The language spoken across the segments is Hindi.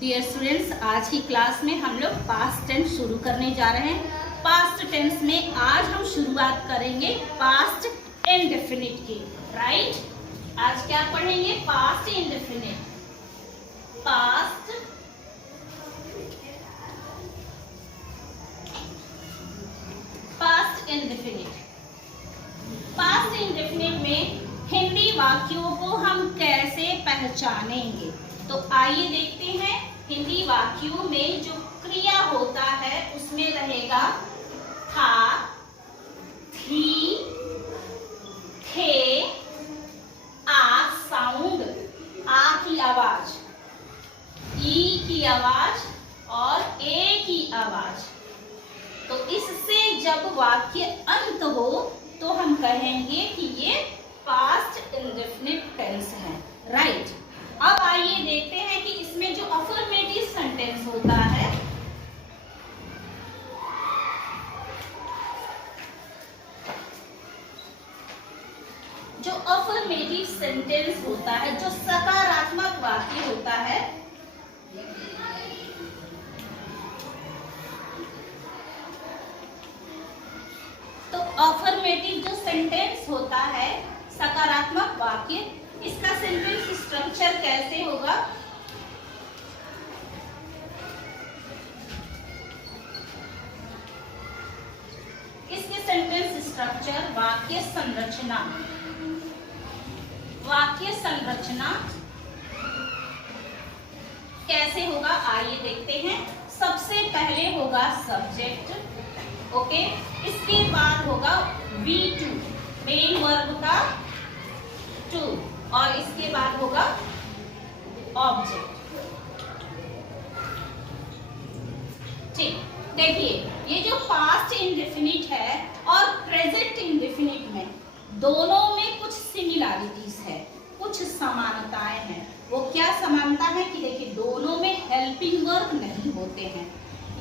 डियर स्टूडेंट्स, आज की क्लास में हम लोग पास्ट टेंस शुरू करने जा रहे हैं। पास्ट टेंस में आज हम शुरुआत करेंगे पास्ट इंडेफिनिट की। राइट, आज क्या पढ़ेंगे? Past indefinite. Past indefinite. Past indefinite में हिंदी वाक्यों को हम कैसे पहचानेंगे? तो आइए देखते हैं। हिंदी वाक्यों में जो क्रिया होता है उसमें रहेगा था, थी, थे, आ साउंड, आ की आवाज, ई की आवाज और ए की आवाज। तो इससे जब वाक्य अंत हो तो हम कहेंगे कि ये पास्ट इंडेफिनिट टेंस है। राइट, अब आइए देखते हैं कि इसमें जो अफर्मेटिव सेंटेंस होता है, जो अफर्मेटिव सेंटेंस होता है, जो सकारात्मक वाक्य होता है, तो अफर्मेटिव जो सेंटेंस होता है, सकारात्मक वाक्य, इसका सेंटेंस स्ट्रक्चर कैसे होगा? इसके सेंटेंस स्ट्रक्चर, वाक्य संरचना। वाक्य संरचना कैसे होगा आइए देखते हैं। सबसे पहले होगा सब्जेक्ट, ओके। इसके बाद होगा V2, मेन वर्ब का टू, और इसके बाद होगा ऑब्जेक्ट। ठीक, देखिए ये जो पास्ट इंडेफिनिट है और प्रेजेंट इंडेफिनिट में दोनों में कुछ सिमिलैरिटीज है, कुछ समानताएं हैं। वो क्या समानता है कि देखिए दोनों में हेल्पिंग वर्ब नहीं होते हैं।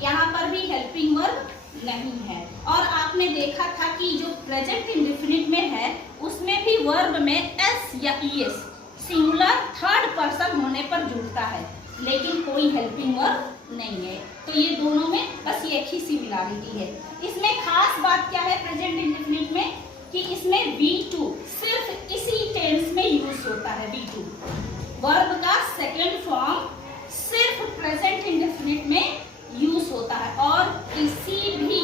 यहाँ पर भी हेल्पिंग वर्ब नहीं है। और आपने देखा था कि जो प्रेजेंट इंडेफिनिट में है उसमें भी वर्ब में एस या ईएस सिंगुलर थर्ड पर्सन होने पर जुड़ता है, लेकिन कोई हेल्पिंग वर्ब नहीं है। तो ये दोनों में बस ये एक ही सिमिलैरिटी है। इसमें खास बात क्या है प्रेजेंट इंडेफिनिट में कि इसमें V2 सिर्फ इसी टेंस में यूज होता है। V2 वर्ब का सेकेंड फॉर्म सिर्फ प्रेजेंट इंडेफिनिट में यूज होता है और किसी भी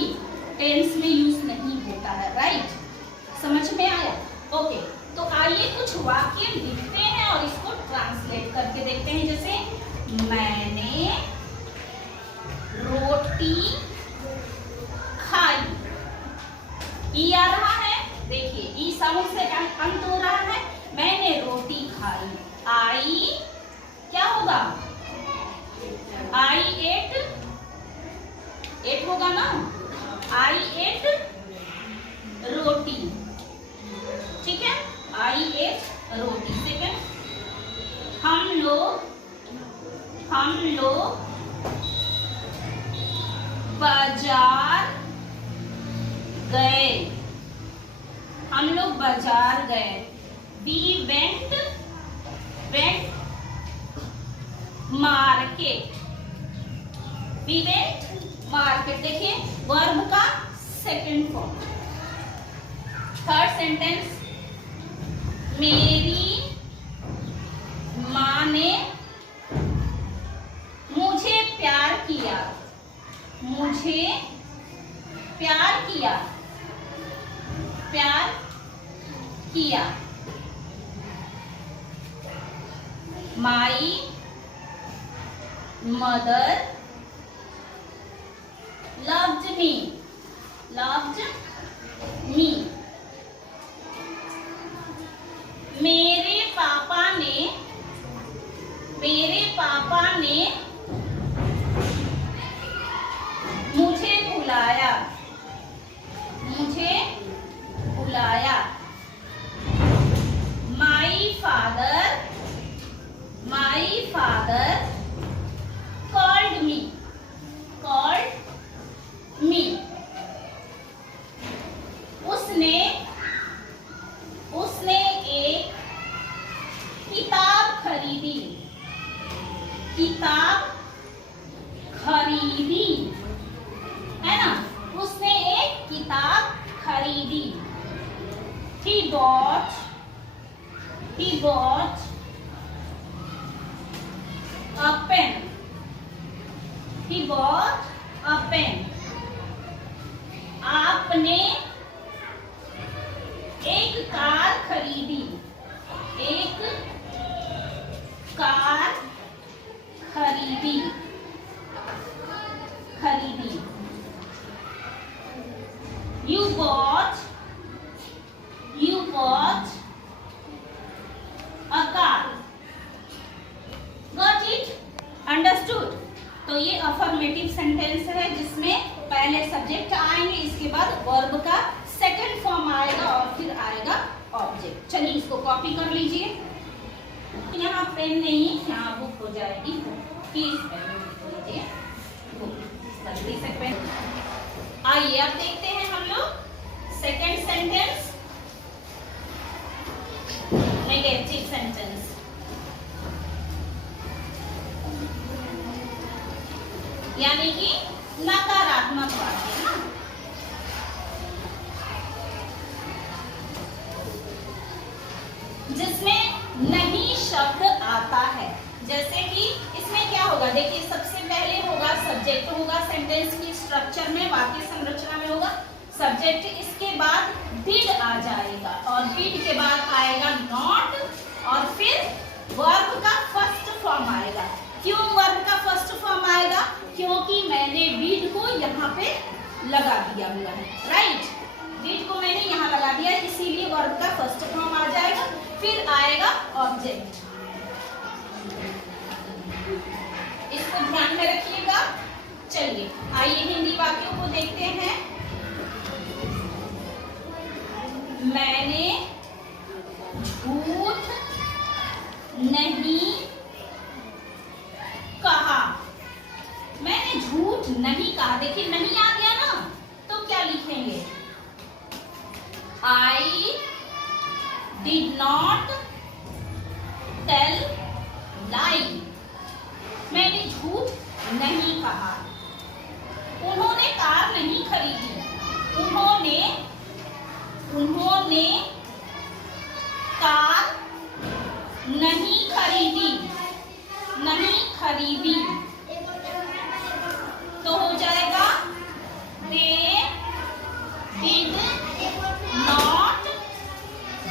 टेंस में यूज नहीं होता है। राइट, समझ में आया? ओके, तो आइए कुछ वाक्य लिखते हैं और इसको ट्रांसलेट करके देखते हैं। जैसे मैंने रोटी खाई। ई आ रहा है, देखिए ई साउंड से अंत हो रहा है। मैंने रोटी खाई। आई क्या होगा? आई एट होगा ना। आई एट रोटी, ठीक है। आई एट रोटी। सेकेंड, हम लोग बाजार गए। हम लोग बाजार गए। We went market। We went market। देखिए वर्ब का सेकेंड फॉर्म। थर्ड सेंटेंस, मेरी माँ ने मुझे प्यार किया। मुझे प्यार किया। प्यार किया। My mother loved me। loved me। मेरे पापा ने मुझे बुलाया। मुझे बुलाया। My father called me। उसने एक किताब खरीदी। किताब खरीदी, है ना, उसने एक किताब खरीदी। He bought a pen. He bought a pen. आपने एक कार खरीदी, एक कार खरीदी, खरीदी। You bought a car. Got it? Understood? तो ये अफर्मेटिव सेंटेंस है जिसमें पहले सब्जेक्ट आएंगे, इसके बाद वर्ब का सेकंड फॉर्म आएगा और फिर आएगा ऑब्जेक्ट। चलिए इसको कॉपी कर लीजिए। यहाँ पेन नहीं, यहाँ बुक हो जाएगी, प्लीज पेन लीजिए, जल्दी से पेन। आइए अब देखते हैं हम लोग सेकंड सेंटेंस, नेगेटिव सेंटेंस। यानी कि नकारात्मक वाक्य ना। जिसमें नहीं शब्द आता है। जैसे कि इसमें क्या होगा, देखिए सबसे पहले होगा सब्जेक्ट, होगा सेंटेंस की स्ट्रक्चर में, वाक्य संरचना में होगा सब्जेक्ट, इसके बाद डिड आ जाएगा और डिड के बाद आएगा नॉट और फिर वर्ब का फर्स्ट फॉर्म आएगा। क्यों वर्ब का फर्स्ट फॉर्म आएगा? क्योंकि मैंने डिड को यहाँ पे लगा दिया हुआ है, राइट। डिड को मैंने यहाँ लगा दिया, इसीलिए वर्ब का फर्स्ट फॉर्म आ जाएगा, फिर आएगा ऑब्जेक्ट। इसको ध्यान में रखिएगा। चलिए आइए हिंदी वाक्यों को देखते हैं। मैंने झूठ नहीं कहा। मैंने झूठ नहीं कहा, देखिए नहीं आ गया ना, तो क्या लिखेंगे? I did not tell lie. मैंने झूठ नहीं कहा। उन्होंने कार नहीं खरीदी। उन्होंने कार नहीं खरीदी, नहीं खरीदी। तो हो जाएगा they did not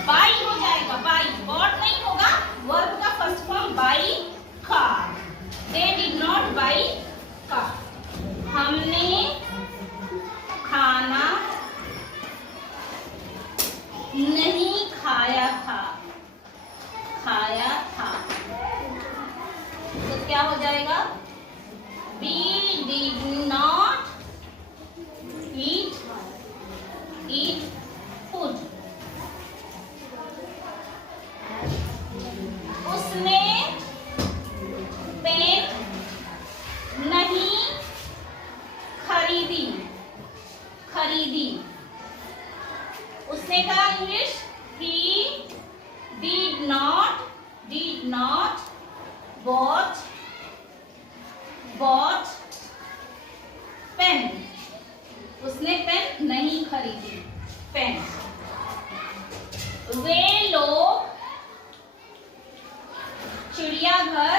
buy, हो जाएगा buy, bought नहीं होगा, वर्ब का first form buy car। they did not buy car। हमने खाना नहीं खाया था, खाया था। तो क्या हो जाएगा? We did not eat food। उसने पेन नहीं खरीदी, खरीदी। उसने कहा English, he did not bought pen. उसने पेन नहीं खरीदी, पेन। वे लोग चिड़ियाघर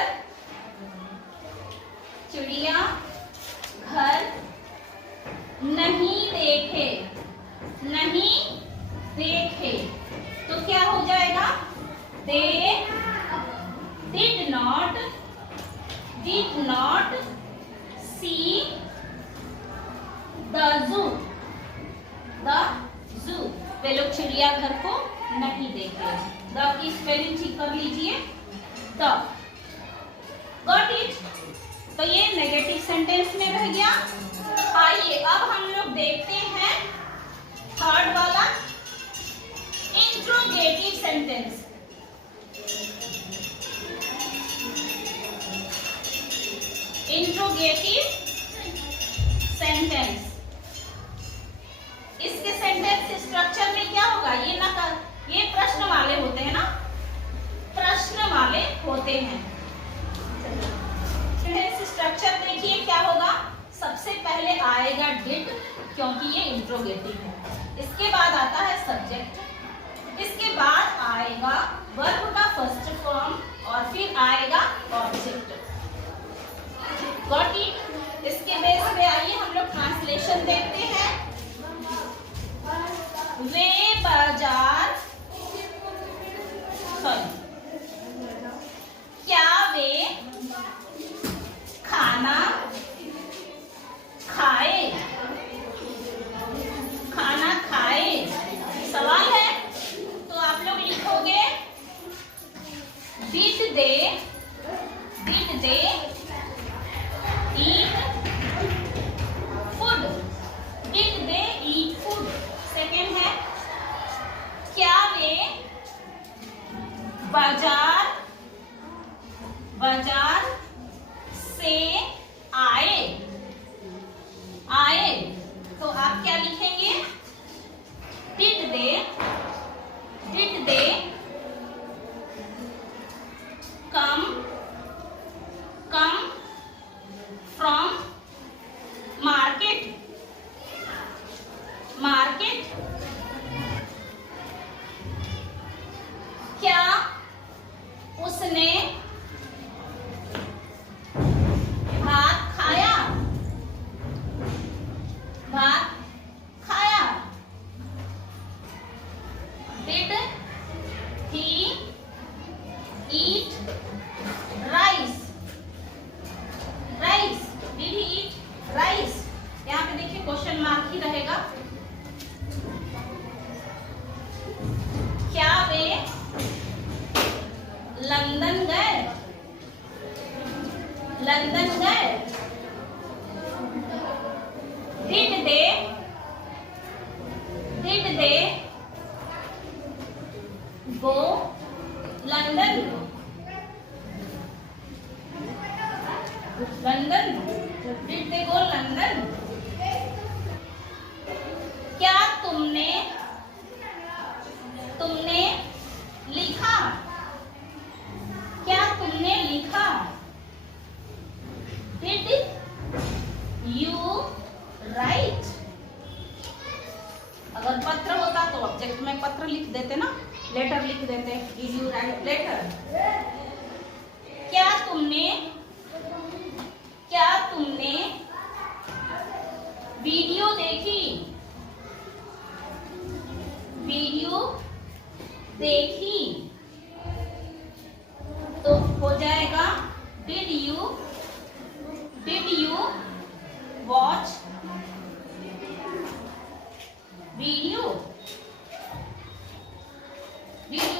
नहीं देखे, नहीं देखे। तो क्या हो जाएगा? they did not see the zoo। वे लोग चिड़ियाघर को नहीं देखे। द की स्पेलिंग ठीक कर लीजिए, द। Got it? तो ये नेगेटिव सेंटेंस में रह गया। आइए अब हम लोग देखते हैं थर्ड वाला इंट्रोगेटिव सेंटेंस। इंट्रोगेटिव सेंटेंस, इसके सेंटेंस स्ट्रक्चर में क्या होगा? ये प्रश्न वाले होते हैं ना, प्रश्न वाले होते हैं। सेंटेंस स्ट्रक्चर देखिए क्या होगा। सबसे पहले आएगा डिड, क्योंकि ये इंट्रोगेटिव है। इसके बाद आता है सब्जेक्ट, इसके बाद आएगा वर्ब का फर्स्ट फॉर्म और फिर आएगा ऑब्जेक्ट। Got it? इसके बेस पे आइए हम लोग ट्रांसलेशन देखते हैं। वे बाजार, क्या वे खाना खाए? खाना खाए सवाल है, तो आप लोग लिखोगे did they eat food? Did they eat food? Second है क्या वे बाजार से आए? तो आप क्या लिखेंगे? Did they come from market? क्या उसने भात खाया? Did he eat rice? Did he eat rice? यहाँ पे देखिए क्वेश्चन मार्क ही रहेगा। क्या वे लंदन गए? Did they go London? Did they go London? क्या तुमने लिखा? Did you write? अगर पत्र होता तो ऑब्जेक्ट में पत्र लिख देते ना, लेटर लिख देते। Did you write letter? क्या तुमने वीडियो देखी? तो हो जाएगा Did you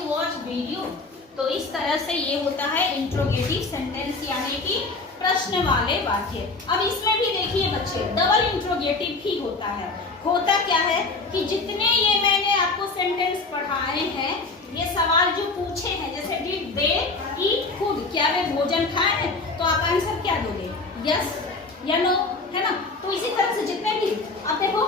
watch video? तो इस तरह से ये होता है इंट्रोगेटिव सेंटेंस, यानी कि प्रश्न वाले वाक्य। अब इसमें भी देखिए बच्चे, डबल इंट्रोगेटिव भी होता है। होता क्या है कि जितने ये मैंने आपको सेंटेंस पढ़ाए हैं, ये सवाल जो पूछे हैं, जैसे डिड दे ईट फूड, क्या वे भोजन खाए हैं, तो आप आंसर क्या दोगे? यस या नो, है ना? तो इसी तरह से जितने भी आप देखो,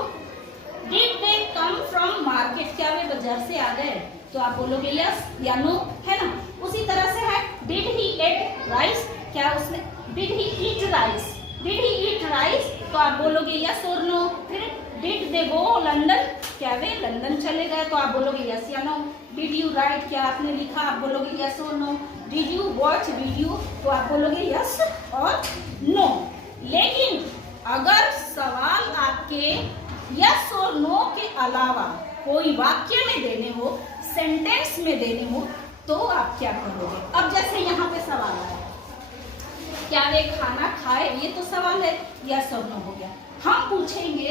did they come from market, क्या वे बाजार से आ गए, तो आप बोलोगे यस या नो, है ना? उसी तरह से है डिड ही एट राइस, क्या उसने डिड ही ईट राइस, तो आप बोलोगे यस और नो। फिर डिड दे गो लंदन, क्या वे लंदन चले गए, तो आप बोलोगे यस या नो। डिड यू राइट, क्या आपने लिखा, आप बोलोगे यस और no. Did you watch video, तो आप बोलोगे यस और नो। लेकिन अगर सवाल आपके यस और नो के अलावा कोई वाक्य में देने हो, सेंटेंस में देने हो, तो आप क्या करोगे? अब जैसे यहाँ पे सवाल है, क्या वे खाना खाए, ये तो सवाल है, यस और नो हो गया। हम पूछेंगे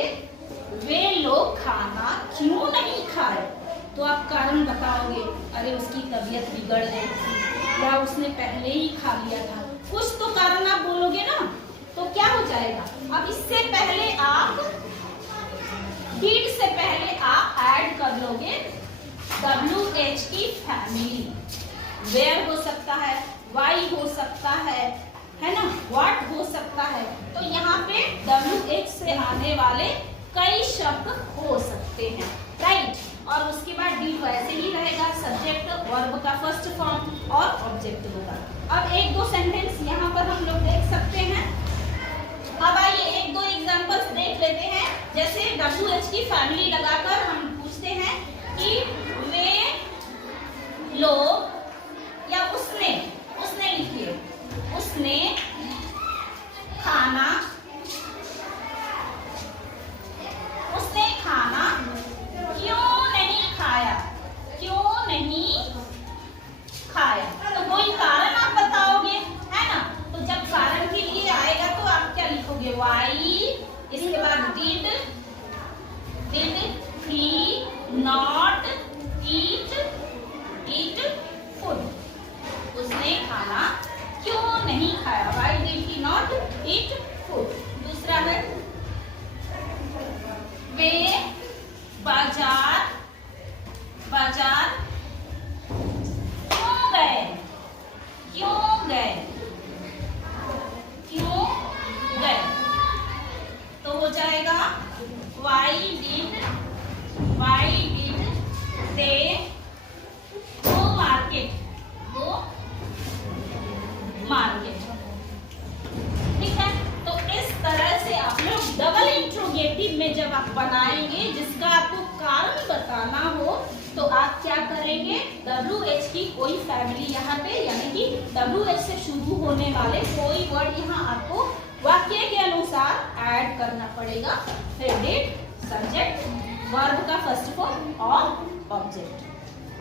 वे लोग खाना क्यों नहीं खाए, तो आप कारण बताओगे, अरे उसकी तबीयत बिगड़ गई थी, या उसने पहले ही खा लिया था, कुछ तो कारण आप बोलोगे ना। तो क्या हो जाएगा? अब इससे पहले आप डिड से पहले आप ऐड कर लोगे WH फैमिली। वेयर हो सकता है, वाई हो सकता है ना, व्हाट हो सकता है। तो यहाँ पे WH से आने वाले कई शब्द हो सकते हैं, राइट? और उसके बाद डी वैसे ही रहेगा, सब्जेक्ट, वर्ब का फर्स्ट फॉर्म और ऑब्जेक्ट होगा। अब एक दो सेंटेंस यहाँ पर हम लोग देख सकते हैं। अब आइए एक दो WH की फैमिली लगाकर हम पूछते हैं कि वे लोग या उसने लिखिए, उसने खाना क्यों नहीं खाया, क्यों नहीं खाया। तो कोई कारण आप बताओगे, है ना। तो जब कारण के लिए आएगा तो आप क्या लिखोगे, वाई, इसके बाद did he not eat food. उसने खाना क्यों नहीं खाया, why did he not eat food. दूसरा है वे बाजार क्यों गए। तो हो जाएगा why did they go market। ठीक है। तो इस तरह से आप लोग डबल इंट्रोगेटिव में जब आप बनाएंगे जिसका आपको कारण बताना हो तो आप क्या करेंगे, WH की कोई फैमिली यहाँ पे यानी कि WH से शुरू होने वाले कोई वर्ड यहाँ आपको वाक्य के अनुसार ऐड करना पड़ेगा। हेडेड, सब्जेक्ट, वर्ब का फर्स्ट फॉर्म और ऑब्जेक्ट।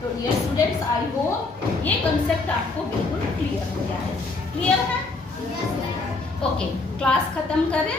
तो डियर स्टूडेंट्स, आई होप ये कंसेप्ट आपको बिल्कुल क्लियर हो गया है। क्लियर है? ओके, क्लास खत्म करें।